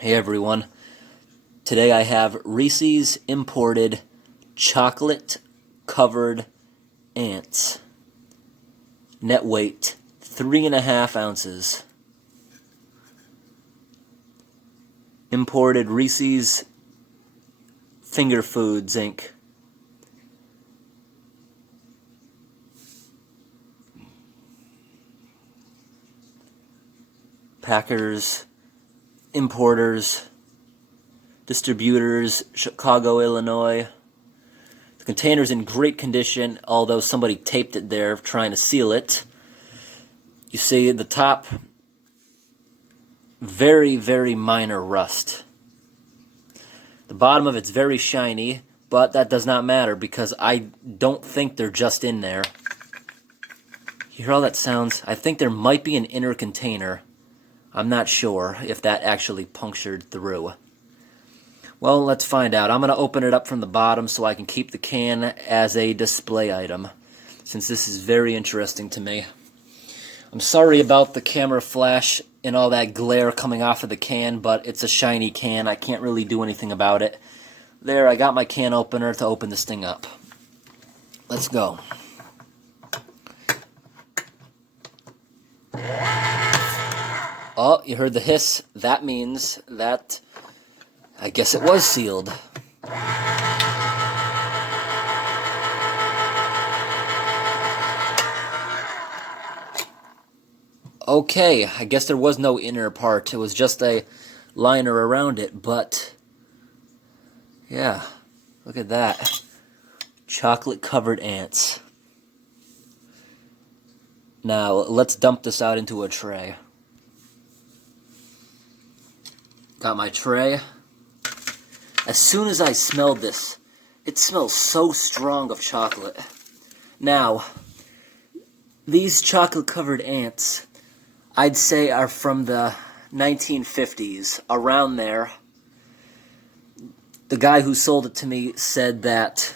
Hey everyone, today I have Reese's imported chocolate covered ants. Net weight 3.5 ounces. Imported Reese's Finger Foods Inc. Packers, importers, distributors, Chicago, Illinois. The container's in great condition, although somebody taped it there trying to seal it. You see at the top, very, very minor rust. The bottom of it's very shiny, but that does not matter because I don't think they're just in there. You hear all that sounds? I think there might be an inner container. I'm not sure if that actually punctured through. Well, let's find out. I'm going to open it up from the bottom so I can keep the can as a display item, since this is very interesting to me. I'm sorry about the camera flash and all that glare coming off of the can, but it's a shiny can. I can't really do anything about it. There, I got my can opener to open this thing up. Let's go. Oh, you heard the hiss. That means that I guess it was sealed. Okay, I guess there was no inner part. It was just a liner around it, but yeah, look at that. Chocolate covered ants. Now, let's dump this out into a tray. Got my tray. As soon as I smelled this, it smells so strong of chocolate. Now, these chocolate-covered ants, I'd say are from the 1950s, around there. The guy who sold it to me said that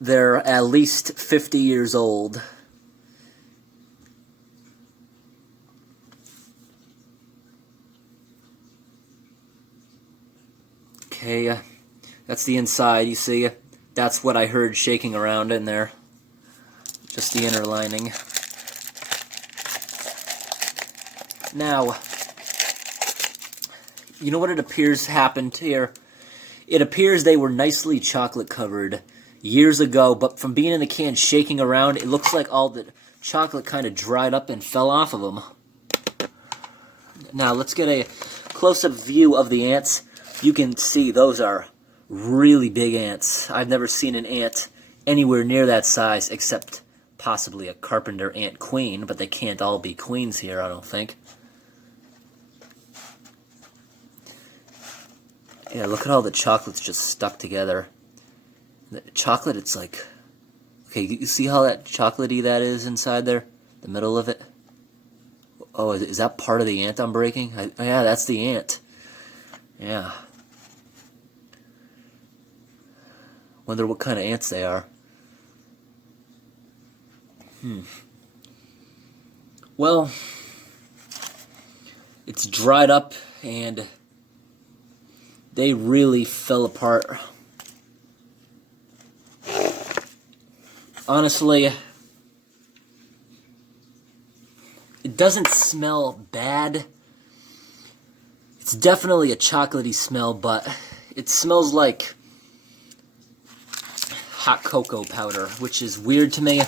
they're at least 50 years old. Okay, that's the inside, you see. That's what I heard shaking around in there. Just the inner lining. Now, you know what it appears happened here? It appears they were nicely chocolate covered years ago, but from being in the can shaking around, it looks like all the chocolate kind of dried up and fell off of them. Now, let's get a close-up view of the ants. You can see those are really big ants. I've never seen an ant anywhere near that size, except possibly a carpenter ant queen, but they can't all be queens here, I don't think. Yeah, look at all the chocolates just stuck together. The chocolate, it's like... Okay, you see how that chocolatey that is inside there? The middle of it? Oh, is that part of the ant I'm breaking? Yeah, that's the ant. Yeah. Wonder what kind of ants they are. Well, it's dried up and they really fell apart. Honestly, it doesn't smell bad. It's definitely a chocolatey smell, but it smells like hot cocoa powder, which is weird to me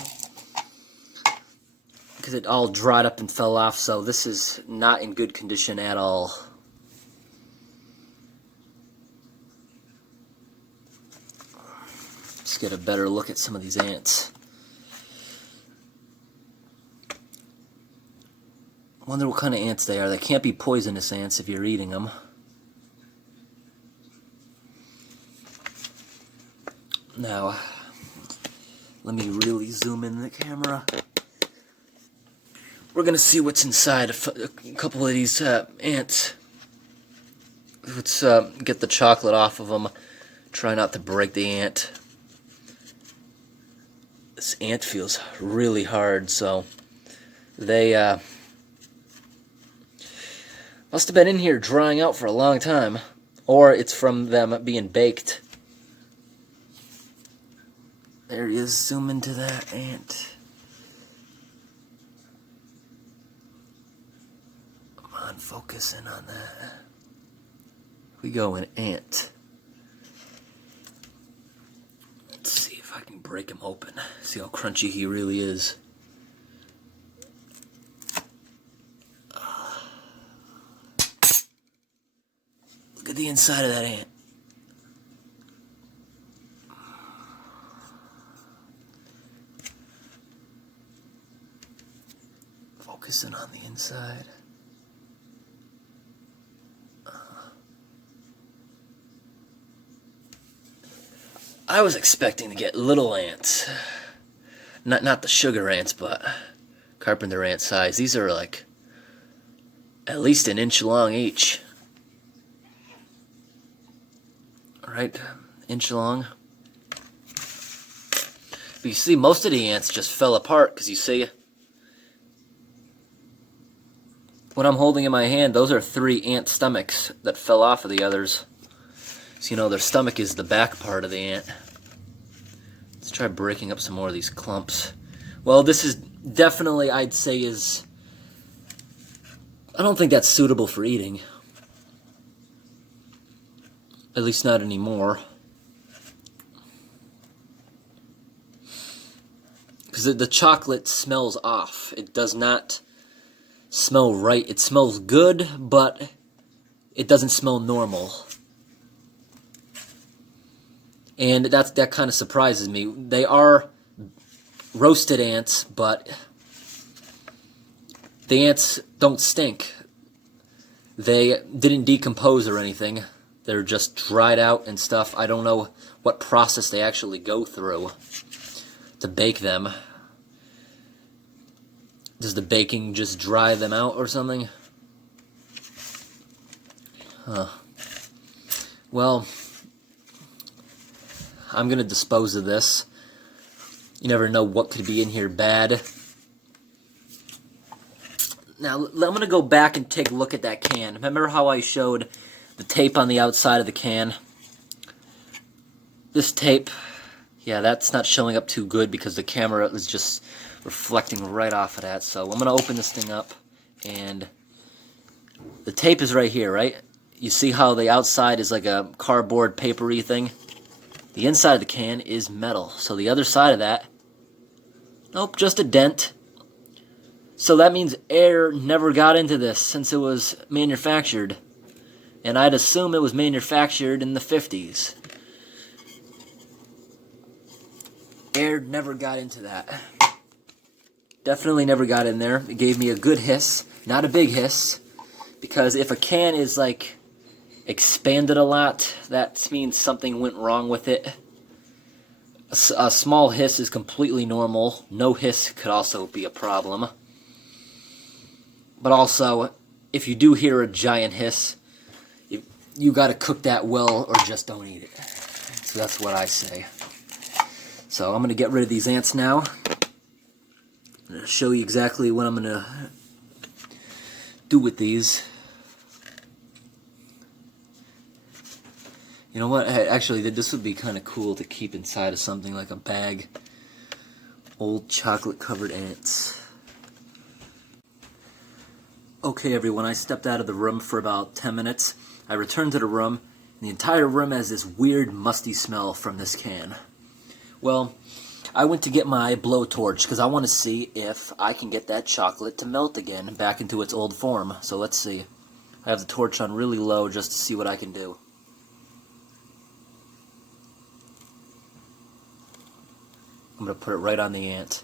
because it all dried up and fell off, so this is not in good condition at all. Let's get a better look at some of these ants. Wonder what kind of ants they are. They can't be poisonous ants if you're eating them. Now, let me really zoom in the camera. We're going to see what's inside a couple of these ants. Let's get the chocolate off of them. Try not to break the ant. This ant feels really hard, so they Must have been in here drying out for a long time. Or it's from them being baked. There he is. Zoom into that ant. Come on, focus in on that. Here we go, an ant. Let's see if I can break him open. See how crunchy he really is. Look at the inside of that ant. Focusing on the inside. I was expecting to get little ants. Not the sugar ants, but carpenter ant size. These are like at least an inch long each. Right, inch long. But you see, most of the ants just fell apart because you see, what I'm holding in my hand, those are 3 ant stomachs that fell off of the others. So you know, their stomach is the back part of the ant. Let's try breaking up some more of these clumps. Well, this is definitely, I'd say, is... I don't think that's suitable for eating. At least not anymore. Because the chocolate smells off. It does not smell right. It smells good, but it doesn't smell normal. And that kind of surprises me. They are roasted ants, but the ants don't stink. They didn't decompose or anything. They're just dried out and stuff. I don't know what process they actually go through to bake them. Does the baking just dry them out or something? Huh. Well, I'm going to dispose of this. You never know what could be in here bad. Now, I'm going to go back and take a look at that can. Remember how I showed the tape on the outside of the can? This tape, yeah, that's not showing up too good because the camera is just reflecting right off of that. So I'm going to open this thing up, and the tape is right here, right? You see how the outside is like a cardboard papery thing? The inside of the can is metal. So the other side of that, nope, just a dent. So that means air never got into this since it was manufactured. And I'd assume it was manufactured in the 50s. Air never got into that. Definitely never got in there. It gave me a good hiss, not a big hiss. Because if a can is like expanded a lot, that means something went wrong with it. A small hiss is completely normal. No hiss could also be a problem. But also, if you do hear a giant hiss, you got to cook that well or just don't eat it. So that's what I say. So I'm going to get rid of these ants now. I'm going to show you exactly what I'm going to do with these. You know what? Actually, this would be kind of cool to keep inside of something like a bag. Old chocolate-covered ants. Okay, everyone, I stepped out of the room for about 10 minutes. I returned to the room, and the entire room has this weird, musty smell from this can. Well, I went to get my blowtorch because I want to see if I can get that chocolate to melt again back into its old form. So let's see. I have the torch on really low just to see what I can do. I'm going to put it right on the ant.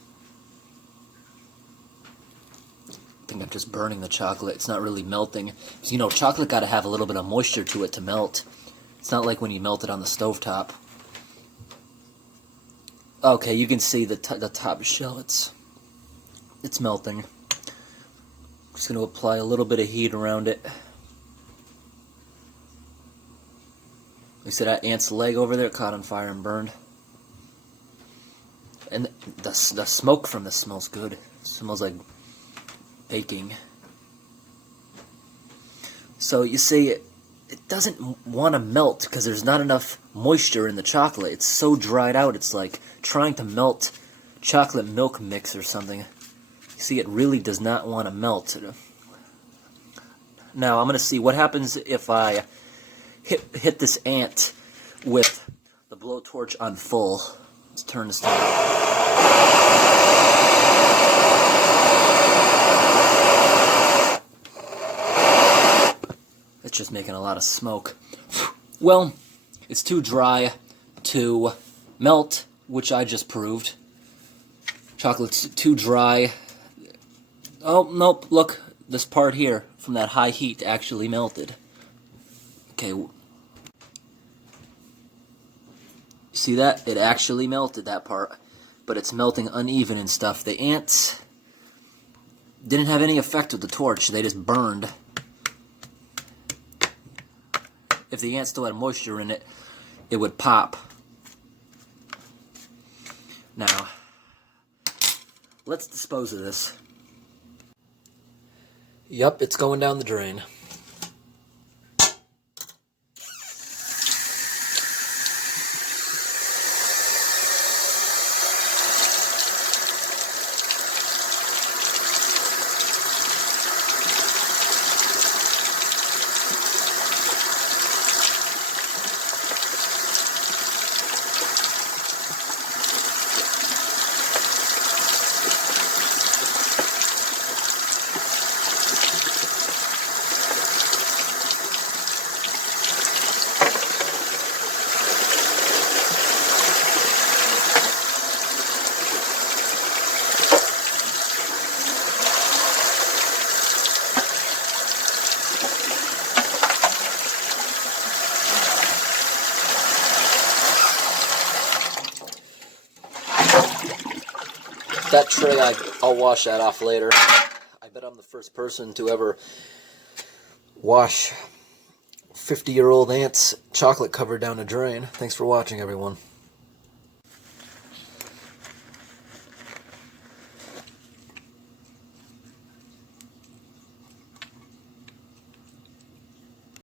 I think I'm just burning the chocolate. It's not really melting. So, you know, chocolate got to have a little bit of moisture to it to melt. It's not like when you melt it on the stovetop. Okay, you can see the top shell. It's melting. Just going to apply a little bit of heat around it. You see that ant's leg over there? It caught on fire and burned. And the smoke from this smells good. It smells like baking. So you see, it doesn't want to melt because there's not enough moisture in the chocolate. It's so dried out, it's like trying to melt chocolate milk mix or something. You see, it really does not want to melt. Now I'm going to see what happens if I hit this ant with the blowtorch on full. Let's turn this down. It's just making a lot of smoke. Well, it's too dry to melt, which I just proved. Chocolate's too dry. Oh, nope, look, this part here from that high heat actually melted. Okay. See that? It actually melted, that part. But it's melting uneven and stuff. The ants didn't have any effect with the torch. They just burned. If the ant still had moisture in it, it would pop. Now, let's dispose of this. Yup, it's going down the drain. That tray, I'll wash that off later. I bet I'm the first person to ever wash 50-year-old ants chocolate covered down a drain. Thanks for watching, everyone.